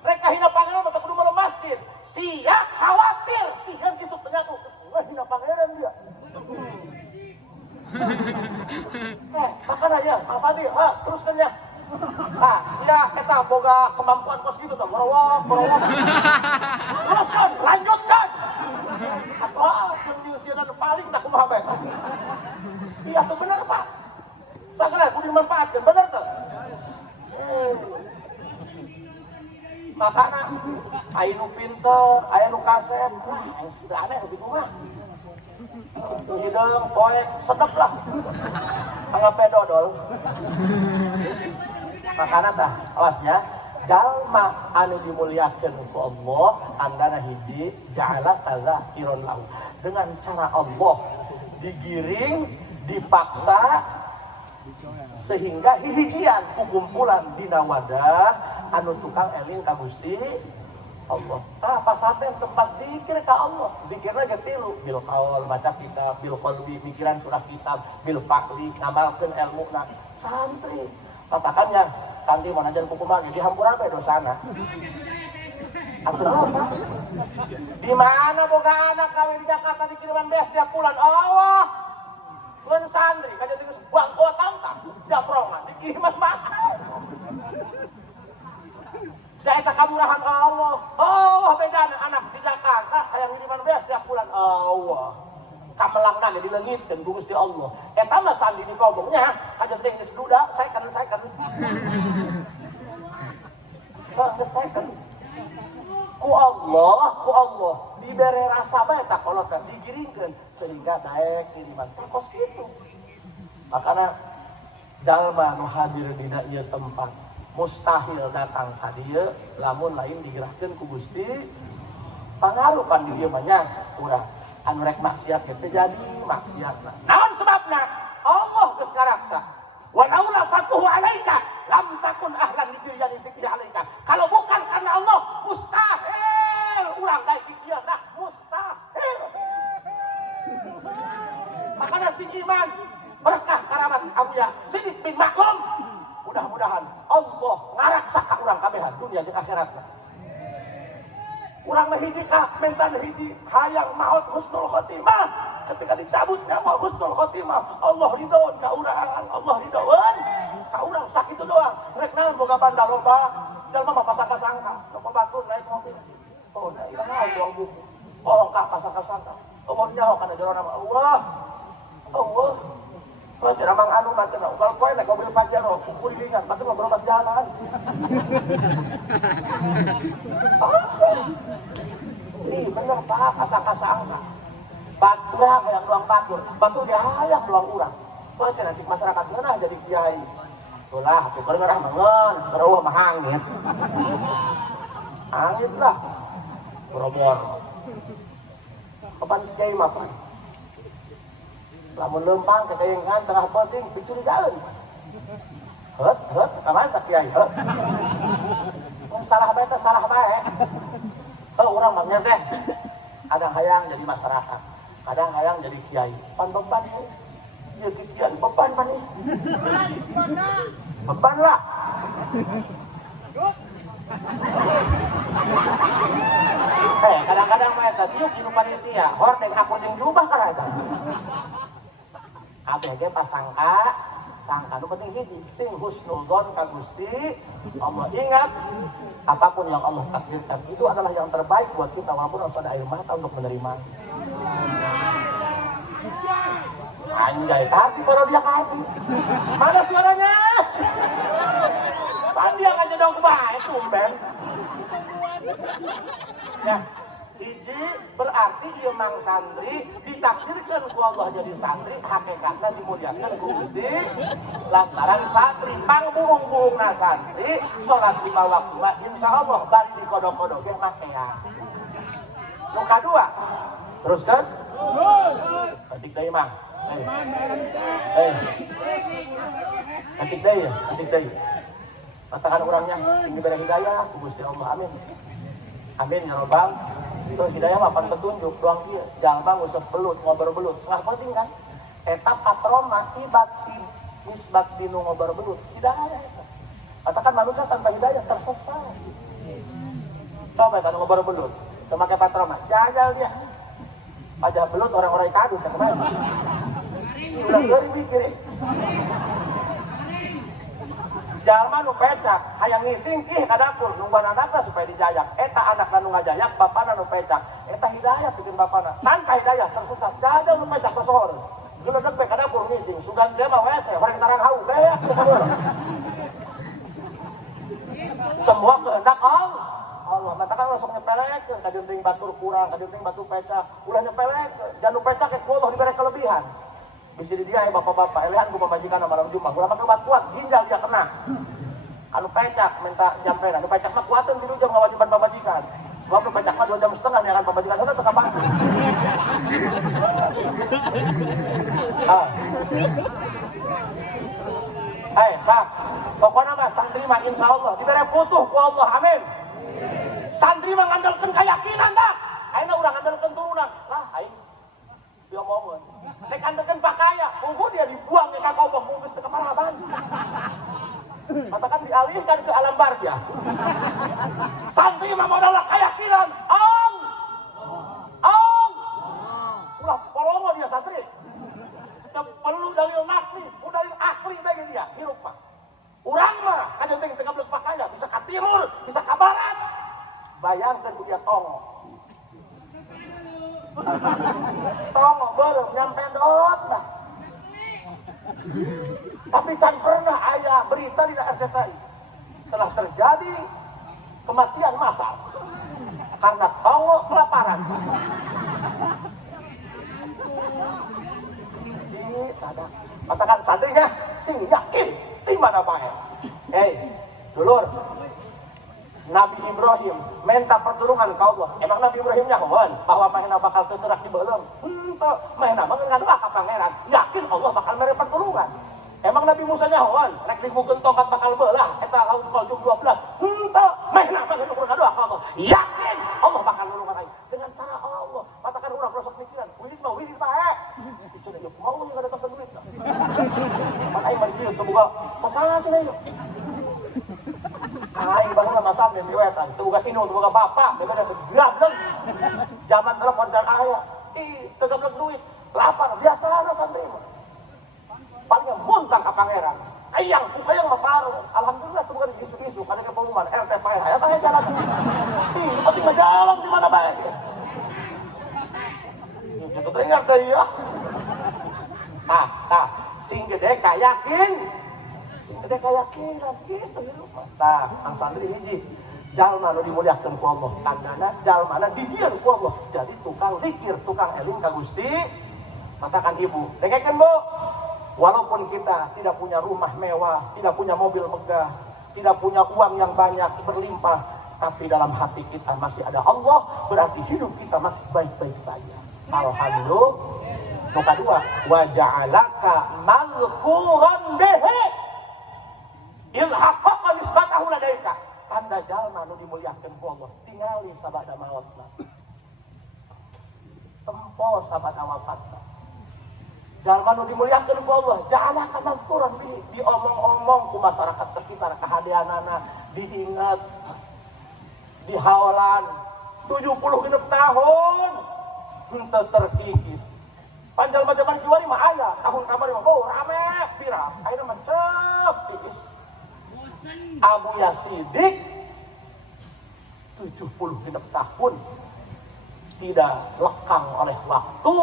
Rek ngahina pangeran mah tak kudu malam masjid. Sia khawatir, sihan kisuk ternyata ngahina pangeran dia. Makan aja, Mang Fadil, teruskan ya. Sia kita boga kemampuan kos gitu tuh, borowok. Teruskan, lanjutkan. Pendiusian paling tak kumaha bae. Iya tuh bener Pak. Sagala kudu dimanfaatkan, bener tuh. Makana aya nu pinter, aya nu kaset, yang sudah aneh gitu mah. Hideung poek sedep lah. Anggape dodol. Makana tah awasnya jalma anu dimuliakeun ku Allah andana hiji ja'ala tazakirun lahu. Dengan cara Allah digiring, dipaksa sehingga hihijian kumpulan dina wadah anu tukang eling ka Gusti Allah. Pasaten tempat zikir ka Allah. Zikirna ge tilu, bil qaul baca kitab, bil qalbi mikiran surah kitab, bil faqli ngamalkeun ilmuna. Santri katakannya santri mau najan kukuman di hampuran bae dosana. Atuh apa? Di mana boga anak kawin di Jakarta dikiriman beas tiap bulan? Allah. Mun santri kaja geus bangko tantang, japrongan dikiriman mahal. Jaeta kamurahan Allah. Allah bedana anak di Jakarta hayang kiriman beas tiap bulan. Allah. Kamelangna ge dileungitkeun ku Gusti Allah. Eta mah sandi di kobongnya, kaja teh geus duda, saekan. Saekan. Ku Allah dibere rasa bae tak kolot digiringkeun sehingga daek kiriman kos kitu. Makana jalma nu hadir dina ieu tempat mustahil datang ka dieu lamun lain digerakkeun ku Gusti pangarupan di dieu mah nya urang anu rek maksiat teh jadi maksiatna. Naon sebabna? Allah geus ngaraksa. Wa laula fatuhu alaika lam takun ahlan dzikri alaika. Kalau bukan karena Allah mustahil urang daek kieu nah mustahil. Makanya si iman berkah karamat Abuya Siddiq bin Maklum mudah-mudahan Allah ngaraksa ka urang kabehan dunia jeung akhiratna. Urang mah hiji ka mentan hiji hayang maot husnul khotimah. Ketika dicabut nyawa husnul khotimah Allah ridhoan ka urang, Allah ridhoan ka urang sakitu doang. Rek naon boga banda loba jalma mah pasangka-sangka loba batur naik mobil. Oh nah ilaha uang buku. Oh ka pasangka-sangka. Umurnya kana jero nama Allah. Macam abang anu macam kalau kau nak mobil Pajero, ukur ringan, macam mau berobat jalan. Ini bener Pak, kasang-kasang. Batur yang doang batur dia hayang doang urang. Cenah cik masyarakat ngeunah jadi kiai. Ulah tuker ngeunah mangeun, tereueuh mah hangit. Hangit lah. Boro-boro. Kapan kiai mah pan? Lamun leumpang kekayengan tengah penting dicurigaeun. Heut, kaman tak kiai heut. Salah bae teh salah bae. Urang mah nya teh kadang hayang jadi masyarakat, kadang hayang jadi kiai. Pan beban ieu kiai beban pan ieu. Beban lah. Kadang-kadang mah eta tiuk dinu panitia, hordeng aku jeung jubah kana eta. Abeh ge sangka nu penting hiji sing husnudzon ka Gusti Allah. Ingat apapun yang Allah takdirkan itu adalah yang terbaik buat kita walaupun harus ada air mata untuk menerima. Anjay, hati kalau dia hati. Mana suaranya? Pandia aja dong baik tumben. Ya, hiji berarti ieu mang santri ditakdirkan ku Allah jadi santri hakikatna dimuliakeun ku Gusti lantaran santri pangburung-burungna santri salat 5 waktu mah insyaallah bari dikodok-kodok ge makea. Nu kadua teruskan ketik deui mang ketik deui katakan orangnya sing diberi hidayah ku Gusti Allah amin amin ya rabbal itu hidayah mah pan petunjuk doang kieu jalma usah belut ngobrol belut lah penting kan eta patroma ibati nisbat dinu ngobrol belut hidayah eta katakan manusia tanpa hidayah tersesat coba kan ngobrol belut memakai patroma jajal dia pajak belut orang-orang kadut ya kemarin udah geuring mikir jalma nu pecak hayang ngising ih ka dapur nungguan anakna supaya dijayak eta anakna nu ngajayak bapana nu pecak eta hidayah bikin bapana tanpa hidayah tersesat jajal nu pecak sosoreun geuleudeg pe ka dapur ngising sugan dia mah wese horeng tarang hau beak ke saudara semua kehendak Allah matakan langsung nyepelekeun kadeuting batur kurang kadeuting batu pecak ulah nyepelekeun jangan nu pecak ke Allah dibere kelebihan bisa di dia bapak-bapak elehan ku pamajikan malam Jumat ulah make obat kuat ginjal dia kena anu pecak minta jampean anu pecak mah kuateun tilu jam ngawajiban pamajikan sebab anu pecak mah 2 jam setengah ya kan pamajikan sana teu kapan Kak pokoknya mah santri mah insyaallah dibere putuh ku Allah amin santri mah ngandalkeun keyakinan dah ayeuna urang ngandalkeun turunan lah aing dia ngomong nek andalkeun pakaya unggul dia dibuang ke kakobong geus teu kamaraban katakan dialihkan ke alam barja santri mah modal keyakinan ulah polongo dia santri teu perlu dalil nakli dalil akli bagi dia hirup mah urang mah kadeuting teu gablek pakaya bisa ka timur bisa ka barat bayangkeun dia tongo tongo belum nyampe dot lah tapi can pernah aya berita di RCTI telah terjadi kematian massal karena tongo kelaparan katakan santrinya sing yakin di mana bae dulur Nabi Ibrahim minta pertolongan ka Allah. Emang Nabi Ibrahim nyahoan bahwa mahena bakal teuterak di beuleum? Henteu, mahena mah ngadoa ka pangeran, yakin Allah bakal mere pertolongan. Emang Nabi Musa nyahoan rek digugeun tongkat bakal beulah eta laut Qaljum 12. Henteu, mahena mah ngadoa ka Allah, yakin Allah bakal nulungan aing dengan cara Allah. Katakan urang rosok pikiran, wirid bae. Cenah ieu kumaha nu ngadakan duit. Pan aing mah dieu teu boga sasaha cenah ieu. Aing baheula masa memiwetan, teu boga tinu, teu boga bapak, bebeda teu gableng. Zaman telepon can aya, teu gableng duit, lapar biasana santri mah. Palingnya muntang ka pangeran. Hayang mah pareu. Alhamdulillah teu boga isu-isu kana ke pengumuman RT pae aya teh jalan. Penting mah jalan di mana bae. Itu dengar teh ya. Sing gede kayakin. Gede keyakinan gitu hirup. Tah, ang santri hiji jalma nu dimuliakeun ku Allah, tandana jalmana dijieun ku Allah. Jadi tukang zikir, tukang eling ka Gusti. Katakan ibu, dengekeun Bu. Walaupun kita tidak punya rumah mewah, tidak punya mobil megah, tidak punya uang yang banyak berlimpah, tapi dalam hati kita masih ada Allah, berarti hidup kita masih baik-baik saja. Alhamdulillah. Yang kedua, wa ja'alaka mazkuran bihi ilhaqaqa nisbatahu ladaika. Tanda jalma nu dimuliakeun ku Allah tingali sabada mautna. Tempo sabada wafatna. Jalma nu dimuliakeun ku Allah, ja'alaka mazkuran bihi, diomong-omong ku masyarakat sekitar kahadianana, diingat, dihaolan 76 tahun henteu terkikis. Panjal zaman kiwari mah aya, tahun kamari mah rame viral. Ayeuna mah cep tiis. Abu Yasidik 76 tahun tidak lekang oleh waktu,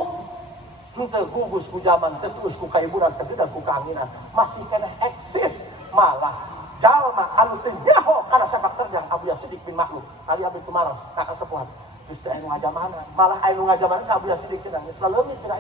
henteu gugus ku zaman, teu terus ku kaiburan, teu ku kanginan, masih keneh eksis. Malah jalma anu teu nyaho kana sepak terjang Abu Yasidik bin Makhluk ali Abi Tumaros ka kasepuhan. Gusti anu ngajamanan, malah anu ngajamanan ka Abu Yasidik cenah geus leuleumit cenah.